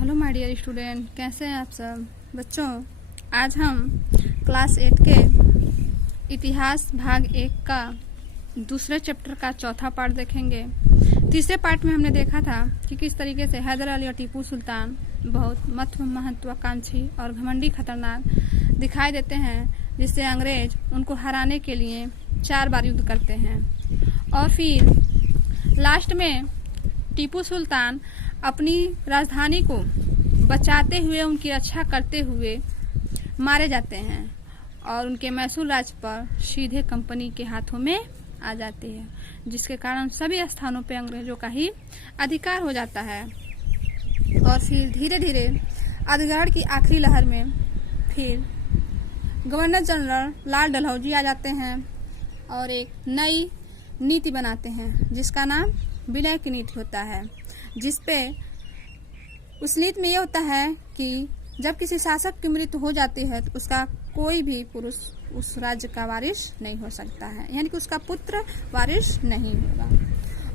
Hello my dear student, कैसे हैं आप सब बच्चों। आज हम क्लास 8 के इतिहास भाग 1 का दूसरे चैप्टर का चौथा पार्ट देखेंगे। तीसरे पार्ट में हमने देखा था कि किस तरीके से हैदर अली और टीपू सुल्तान बहुत महत्वाकांक्षी और घमंडी खतरनाक दिखाई देते हैं, जिससे अंग्रेज उनको हराने के लिए 4 बार युद्ध करते हैं और फिर लास्ट में टीपू सुल्तान अपनी राजधानी को बचाते हुए, उनकी रक्षा करते हुए मारे जाते हैं और उनके मैसूर राज्य पर सीधे कंपनी के हाथों में आ जाती है, जिसके कारण सभी स्थानों पे अंग्रेजों का ही अधिकार हो जाता है। और फिर धीरे धीरे अधिग्रहण की आखिरी लहर में फिर गवर्नर जनरल लाल डलहौजी आ जाते हैं और एक नई नीति बनाते हैं जिसका नाम विनय की नीति होता है, जिसपे उस नीति में ये होता है कि जब किसी शासक की मृत्यु हो जाती है तो उसका कोई भी पुरुष उस राज्य का वारिस नहीं हो सकता है, यानी कि उसका पुत्र वारिस नहीं होगा।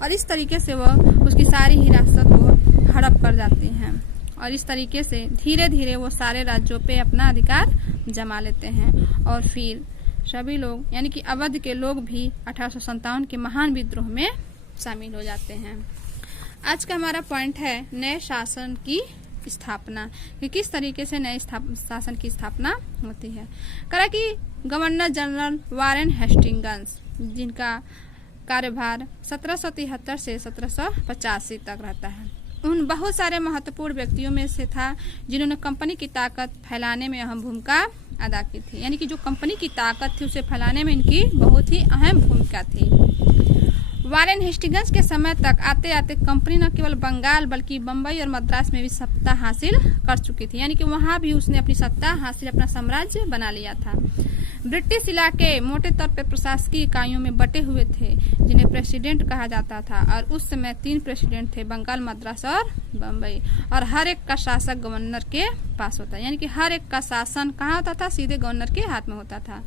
और इस तरीके से वह उसकी सारी हिरासत को हड़प कर जाती हैं और इस तरीके से धीरे धीरे वो सारे राज्यों पे अपना अधिकार जमा लेते हैं और फिर सभी लोग यानी कि अवध के लोग भी 1857 के महान विद्रोह में शामिल हो जाते हैं। आज का हमारा पॉइंट है नए शासन की स्थापना, कि किस तरीके से नए शासन की स्थापना होती है। करा कि गवर्नर जनरल वारेन हेस्टिंग्स, जिनका कार्यभार 1773 से 1785 तक रहता है, उन बहुत सारे महत्वपूर्ण व्यक्तियों में से था जिन्होंने कंपनी की ताकत फैलाने में अहम भूमिका अदा की थी। यानी कि जो कंपनी की ताकत थी उसे फैलाने में इनकी बहुत ही अहम भूमिका थी। वारेन हेस्टिंग्स के समय तक आते आते कंपनी न केवल बंगाल बल्कि बम्बई और मद्रास में भी सत्ता हासिल कर चुकी थी, यानी कि वहां भी उसने अपनी सत्ता हासिल, अपना साम्राज्य बना लिया था। ब्रिटिश इलाके मोटे तौर पर प्रशासकीय इकाइयों में बटे हुए थे जिन्हें प्रेसिडेंट कहा जाता था और उस समय 3 प्रेसिडेंट थे, बंगाल, मद्रास और बम्बई, और हर एक का शासक गवर्नर के पास होता, यानी कि हर एक का शासन कहाँ होता था, सीधे गवर्नर के हाथ में होता था।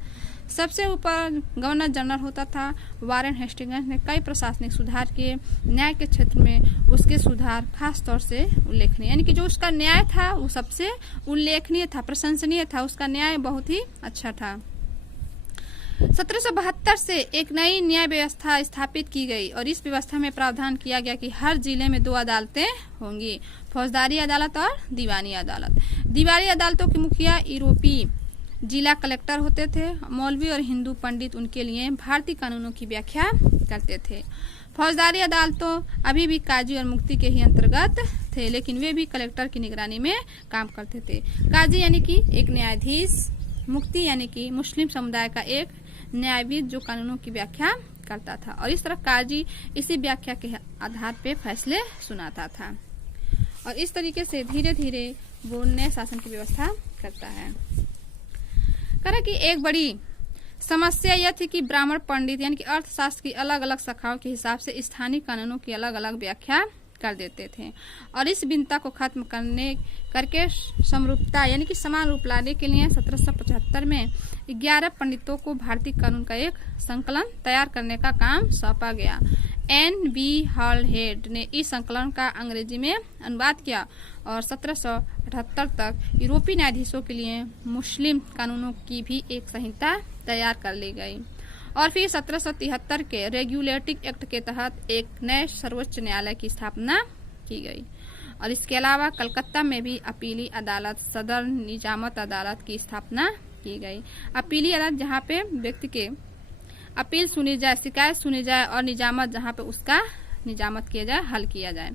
सबसे ऊपर गवर्नर जनरल होता था। वारेन हेस्टिंग्स ने कई प्रशासनिक सुधार किए। न्याय के क्षेत्र में उसके सुधार खास तौर से उल्लेखनीय, यानी कि जो उसका न्याय था वो सबसे उल्लेखनीय था, प्रशंसनीय था, उसका न्याय बहुत ही अच्छा था। 1772 से एक नई न्याय व्यवस्था स्थापित की गई और इस व्यवस्था में प्रावधान किया गया कि हर जिले में 2 अदालतें होंगी, फौजदारी अदालत और दीवानी अदालत। दीवानी अदालतों के मुखिया यूरोपीय जिला कलेक्टर होते थे। मौलवी और हिंदू पंडित उनके लिए भारतीय कानूनों की व्याख्या करते थे। फौजदारी अदालतों अभी भी काजी और मुफ्ती के ही अंतर्गत थे, लेकिन वे भी कलेक्टर की निगरानी में काम करते थे। काजी यानी कि एक न्यायाधीश, मुफ्ती यानी कि मुस्लिम समुदाय का एक न्यायविद जो कानूनों की व्याख्या करता था, और इस तरह काजी इसी व्याख्या के आधार पर फैसले सुनाता था। और इस तरीके से धीरे धीरे वो नए शासन की व्यवस्था करता है। करा कि एक बड़ी समस्या यह थी कि ब्राह्मण पंडित यानी कि अर्थशास्त्र की अलग अलग शाखाओं के हिसाब से स्थानीय कानूनों की अलग अलग व्याख्या कर देते थे और इस भिन्नता को खत्म करके समरूपता यानी कि समान रूप लाने के लिए 1775 में 11 पंडितों को भारतीय कानून का एक संकलन तैयार करने का काम सौंपा गया। N.B. हॉलहेड ने इस संकलन का अंग्रेजी में अनुवाद किया और 1778 तक यूरोपीय न्यायाधीशों के लिए मुस्लिम कानूनों की भी एक संहिता तैयार कर ली गई। और फिर 1773 के रेगुलेटिंग एक्ट के तहत एक नए सर्वोच्च न्यायालय की स्थापना की गई और इसके अलावा कलकत्ता में भी अपीली अदालत, सदर निजामत अदालत की स्थापना की गई। अपीली अदालत जहाँ पे व्यक्ति के अपील सुनी जाए, शिकायत सुनी जाए और निजामत जहाँ पे उसका निजामत किया जाए, हल किया जाए।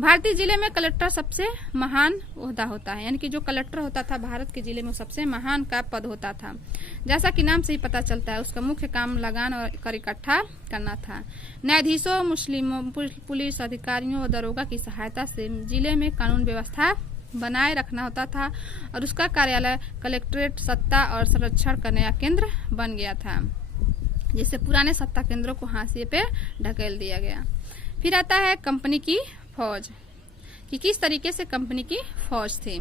भारतीय जिले में कलेक्टर सबसे महान ओहदा होता है, यानी कि जो कलेक्टर होता था भारत के जिले में सबसे महान का पद होता था। जैसा कि नाम से ही पता चलता है, उसका मुख्य काम लगान और कर इकट्ठा करना था। न्यायाधीशों, मुस्लिमों, पुलिस अधिकारियों और दरोगा की सहायता से जिले में कानून व्यवस्था बनाए रखना होता था और उसका कार्यालय कलेक्ट्रेट सत्ता और संरक्षण का नया केंद्र बन गया था, जिससे पुराने सत्ता केंद्रों को हाशिए पे ढकेल दिया गया। फिर आता है कंपनी की फौज, कि किस तरीके से कंपनी की फौज थी।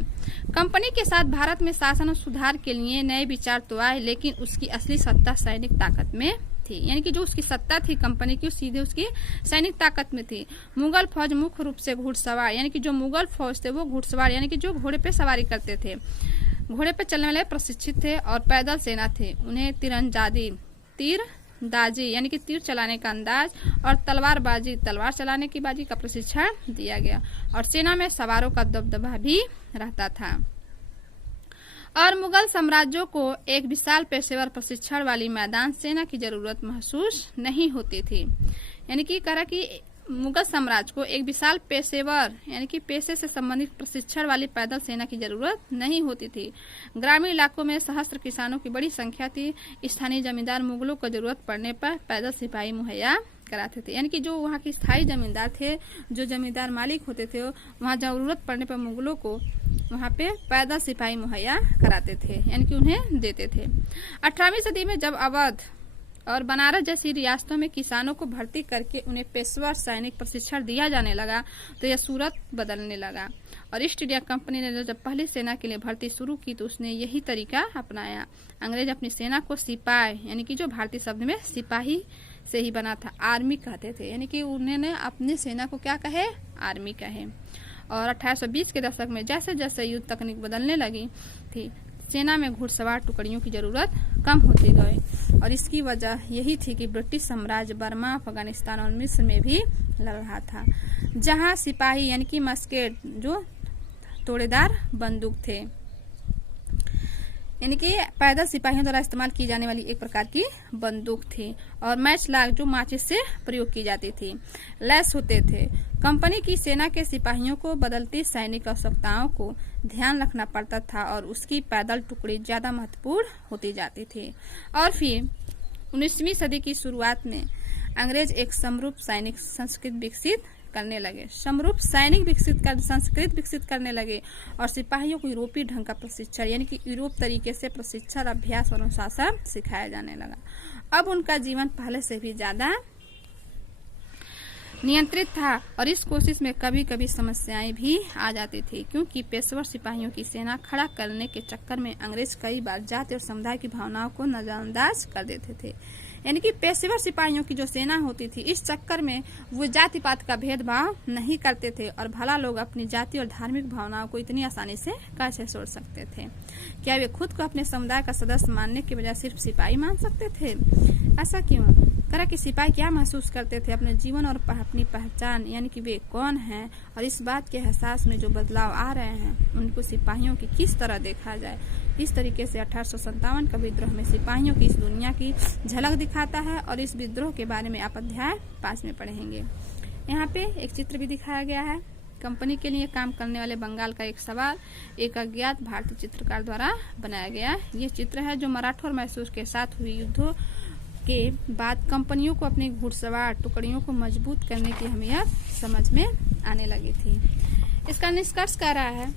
कंपनी के साथ भारत में शासन और सुधार के लिए नए विचार तो आए, लेकिन उसकी असली सत्ता सैनिक ताकत में थी, यानी कि जो उसकी सत्ता थी कंपनी की सीधे उसकी सैनिक ताकत में थी। मुगल फौज मुख्य रूप से घुड़सवार, यानी कि जो मुगल फौज थे वो घुड़सवार यानी कि जो घोड़े पे सवारी करते थे, घोड़े पे चलने वाले प्रशिक्षित थे और पैदल सेना थे। उन्हें तीरंदाजी यानी कि तीर चलाने का अंदाज और तलवारबाजी तलवार चलाने की बाजी का प्रशिक्षण दिया गया और सेना में सवारों का दबदबा भी रहता था। और मुगल साम्राज्यों को एक विशाल पेशेवर प्रशिक्षण वाली मैदान सेना की जरूरत महसूस नहीं होती थी, यानी कि कहा कि मुगल साम्राज्य को एक विशाल पेशेवर यानी कि पेशे से संबंधित प्रशिक्षण वाली पैदल सेना की जरूरत नहीं होती थी। ग्रामीण इलाकों में सहस्त्र किसानों की बड़ी संख्या थी। स्थानीय जमींदार मुगलों को जरूरत पड़ने पर पैदल सिपाही मुहैया कराते थे, यानी कि जो वहाँ के स्थायी जमींदार थे, जो जमींदार मालिक होते थे, वहाँ जरूरत पड़ने पर मुगलों को वहाँ पे पैदल सिपाही मुहैया कराते थे, यानी कि उन्हें देते थे। 18वीं सदी में जब अवध और बनारस जैसी रियासतों में किसानों को भर्ती करके उन्हें पेशेवर सैनिक प्रशिक्षण दिया जाने लगा तो यह सूरत बदलने लगा और ईस्ट इंडिया कंपनी ने जब पहली सेना के लिए भर्ती शुरू की तो उसने यही तरीका अपनाया। अंग्रेज अपनी सेना को सिपाही यानी कि जो भारतीय शब्द में सिपाही से ही बना था, आर्मी कहते थे, यानी कि उन्होंने अपनी सेना को क्या कहे, आर्मी कहे। और 1820 के दशक में जैसे जैसे युद्ध तकनीक बदलने लगी थी, सेना में घुड़सवार टुकड़ियों की जरूरत कम होती गई और इसकी वजह यही थी कि ब्रिटिश साम्राज्य बर्मा, अफगानिस्तान और मिस्र में भी लड़ रहा था, जहां सिपाही यानी कि मस्केट जो तोड़ेदार बंदूक थे, यानी कि पैदल सिपाहियों द्वारा इस्तेमाल की जाने वाली एक प्रकार की बंदूक थी और मैच लाख जो माचिस से प्रयोग की जाती थी, लैस होते थे। कंपनी की सेना के सिपाहियों को बदलती सैनिक आवश्यकताओं को ध्यान रखना पड़ता था और उसकी पैदल टुकड़ी ज्यादा महत्वपूर्ण होती जाती थी। और फिर 19वीं सदी की शुरुआत में अंग्रेज एक समरूप सैनिक संस्कृति विकसित करने लगे, संस्कृत विकसित करने लगे और सिपाहियों को यूरोपीय ढंग का प्रशिक्षण यानी कि यूरोप तरीके से प्रशिक्षण, अभ्यास और अनुशासन सिखाया जाने लगा। अब उनका जीवन पहले से भी ज्यादा नियंत्रित था और इस कोशिश में कभी कभी समस्याएं भी आ जाती थी, क्योंकि पेशेवर सिपाहियों की सेना खड़ा करने के चक्कर में अंग्रेज कई बार जाति और समुदाय की भावनाओं को नजरअंदाज कर देते थे। यानी कि पेशेवर सिपाहियों की जो सेना होती थी, इस चक्कर में वो जाति पात का भेदभाव नहीं करते थे और भला लोग अपनी जाति और धार्मिक भावनाओं को इतनी आसानी से कैसे छोड़ सकते थे? क्या वे खुद को अपने समुदाय का सदस्य मानने के बजाय सिर्फ सिपाही मान सकते थे? ऐसा क्यों? करा कि सिपाही क्या महसूस करते थे, अपने जीवन और अपनी पहचान यानी कि वे कौन हैं और इस बात के एहसास में जो बदलाव आ रहे हैं उनको सिपाहियों की किस तरह देखा जाए। इस तरीके से 1857 का विद्रोह में सिपाहियों की इस दुनिया की झलक दिखाता है और इस विद्रोह के बारे में आप अध्याय 5 में पढ़ेंगे। यहाँ पे एक चित्र भी दिखाया गया है। कंपनी के लिए काम करने वाले बंगाल का एक सवाल एक अज्ञात भारतीय चित्रकार द्वारा बनाया गया। ये चित्र है जो मराठा और मैसूर के साथ हुई युद्धों के बाद कंपनियों को अपनी घुड़सवार टुकड़ियों को मजबूत करने की अहमियत समझ में आने लगी थी। इसका निष्कर्ष कह रहा है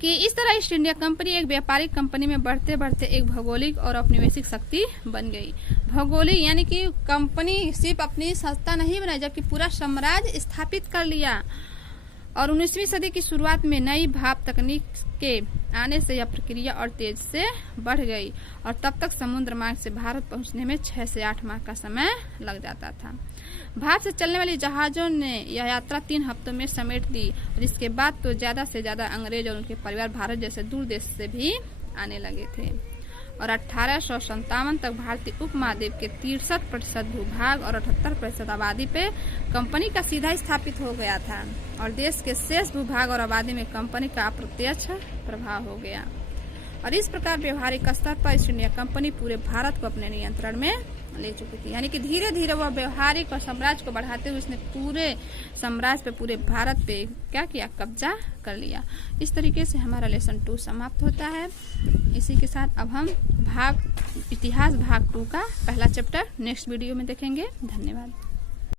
कि इस तरह ईस्ट इंडिया कंपनी एक व्यापारिक कंपनी में बढ़ते बढ़ते एक भौगोलिक और औपनिवेशिक शक्ति बन गई। भौगोलिक यानी कि कंपनी सिर्फ अपनी सत्ता नहीं बनाई जबकि पूरा साम्राज्य स्थापित कर लिया। और 19वीं सदी की शुरुआत में नई भाप तकनीक के आने से यह प्रक्रिया और तेज से बढ़ गई और तब तक समुद्र मार्ग से भारत पहुंचने में 6 से 8 माह का समय लग जाता था। भाप से चलने वाली जहाजों ने यह यात्रा 3 हफ्तों में समेट दी और इसके बाद तो ज्यादा से ज्यादा अंग्रेज और उनके परिवार भारत जैसे दूर देश से भी आने लगे थे। और 1857 तक भारतीय उपमहाद्वीप के 63% भूभाग और 78% आबादी पे कंपनी का सीधा स्थापित हो गया था और देश के शेष भूभाग और आबादी में कंपनी का अप्रत्यक्ष प्रभाव हो गया। और इस प्रकार व्यवहारिक स्तर पर ईस्ट इंडिया कंपनी पूरे भारत को अपने नियंत्रण में ले चुकी थी। यानी कि धीरे धीरे वह व्यवहारिक और साम्राज्य को बढ़ाते हुए उसने पूरे साम्राज्य पे, पूरे भारत पे क्या किया, कब्जा कर लिया। इस तरीके से हमारा लेसन 2 समाप्त होता है। इसी के साथ अब हम इतिहास भाग 2 का पहला चैप्टर नेक्स्ट वीडियो में देखेंगे। धन्यवाद।